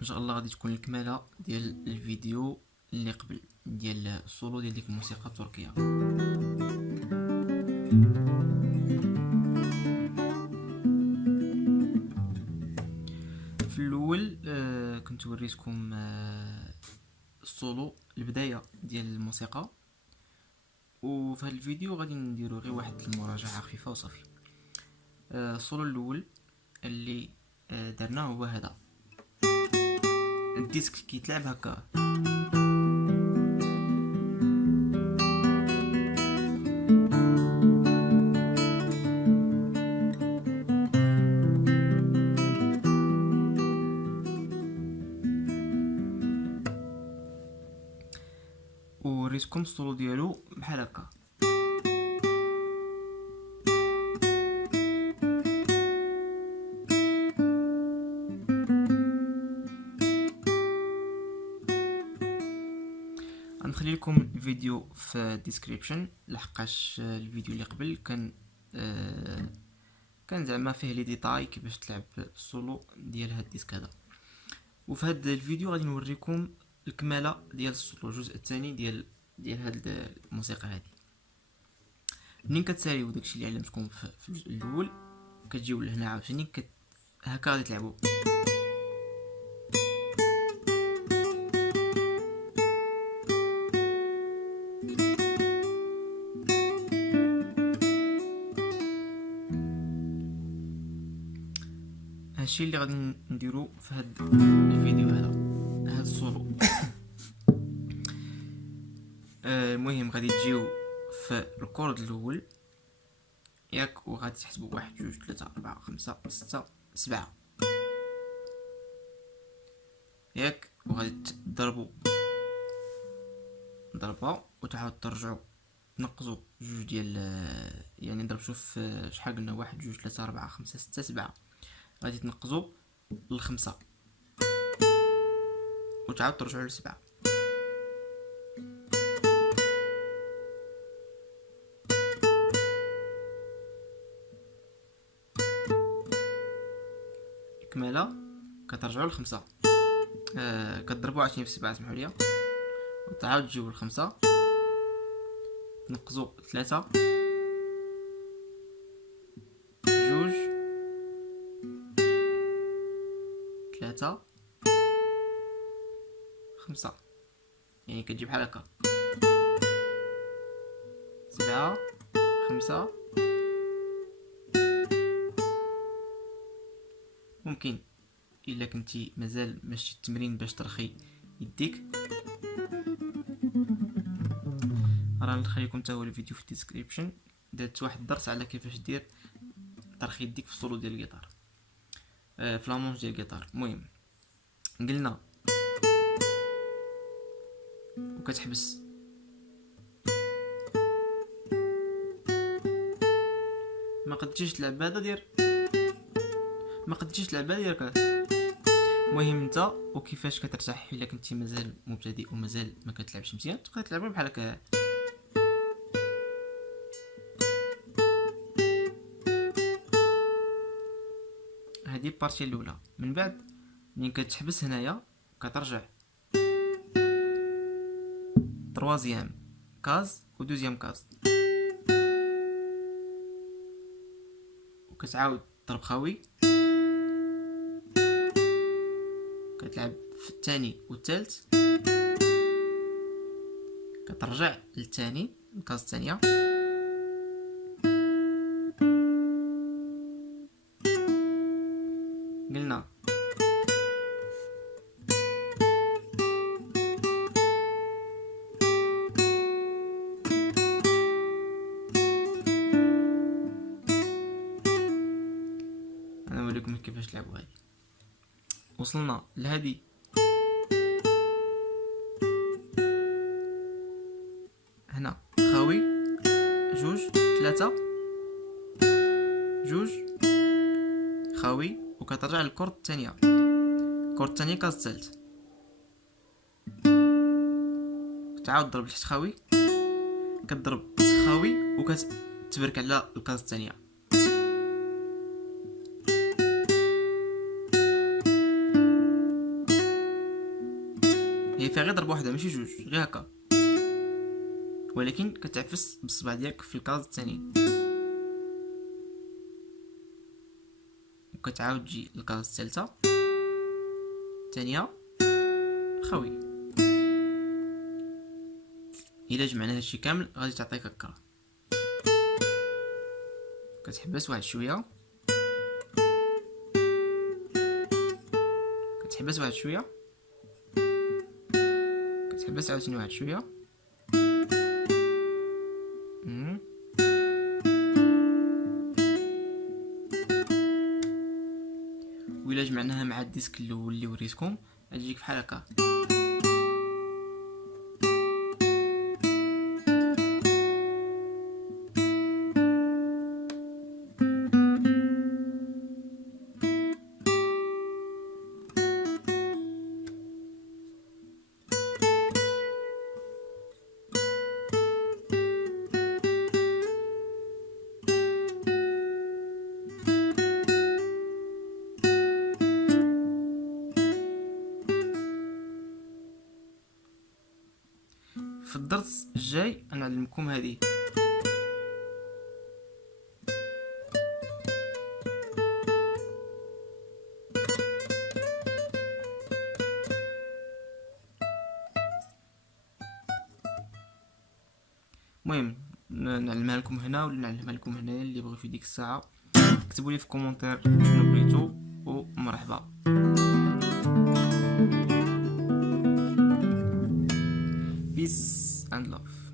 ان شاء الله غادي تكون الكماله ديال الفيديو اللي قبل ديال السولو ديال ديك الموسيقى التركيه. في الاول كنت وريتكم السولو البدايه ديال الموسيقى، وفي هذا الفيديو غادي نديرو غير واحد المراجعه خفيفه وصافي. السولو الاول اللي درناه هو هذا الديسك كيتلعب هكا. وريتكم السولو ديالو بحال هكا. غنخلي لكم الفيديو في الديسكريبشن، لحقاش الفيديو اللي قبل كان زعما فيه لي ديتاي كيفاش تلعب السولو ديال هاد الديسك هذا. وفي هاد الفيديو غادي نوريكم الكماله ديال السولو، الجزء الثاني ديال هاد الموسيقى هادي. منين كتساليو داكشي اللي علمتكم في الجزء الاول كتجيو لهنا عاوتاني هكا غادي تلعبوا. هادشي اللي غادي نديرو في هاد الفيديو هاد السولو. المهم غادي تجيو في الكورد الاول ياك، وغادي تحسبوا 1 2 3 4 5 6 7 ياك، وغادي تضربوا ضربه وتعاود ترجعوا تنقصوا جوج ديال يعني نضرب. شوف شحال قلنا 1 2 3 4 5 6 7، غادي تنقصوا ل5 وتعاود ترجعوا ل7. كماله كترجعوا ل5، كتضربوا عشرين في 7 سمحوا لي، وتعاود تجيو ل5 تنقصوا 3 جوج 3 5، يعني كتجي بحال هكا 7 5. ممكن الا كنتي مازال ماشي التمرين باش ترخي يديك، راه نخليكم حتى هو الفيديو في الديسكريبشن. درت واحد الدرس على كيفاش دير ترخي يديك في السولو ديال الجيتار، في لامونج ديال الجيتار. المهم قلنا وكتحبس ما قدتيش تلعب هذا دير، ما قدتيش تلعب هذا دير. المهم انت وكيفاش كترتاح الا كنتي مازال مبتدئ ومازال ما كتلعبش مزيان، تقدر تلعب بحال هكا. هذه البارتي الاولى. من بعد ملي كتحبس هنايا كترجع تروازيام كاز ودوزيام كاز، وكتعاود ضرب خاوي، كتلعب في الثاني والثالث، كترجع للثاني الكاز الثانيه، قلنا انا نوريكم كيفاش تلعبوا هذه. وصلنا لهذه هنا خاوي جوج 3 جوج خاوي، وكترجع للكورد الثانيه، الكورد الثانيه كاز الثالث، كتعاود تضرب لحت خاوي، كتضرب خاوي وكتبرك على الكاز الثانيه. هي فيها غير ضربه واحده ماشي جوج، غير هكا، ولكن كتعفس بالصبع ديالك في الكاز الثاني، وكتعاود تجي للكاز الثالثه الثانيه خاوي. الا جمعنا هادشي كامل غادي تعطيك هكا. كتحبس واحد شويه، كتحبس واحد شويه، كتحبس عاوتاني واحد شويه. وإلا جمعناها مع الديسك الاول اللي وريتكم غتجيك بحال هكا. في الدرس الجاي غنعلمكم هذه. المهم نعلمها لكم هنا ولا نعلمها لكم هنايا، اللي بغى في ديك الساعه اكتبوا لي في كومونتير شنو بغيتو ومرحبا. Peace and love.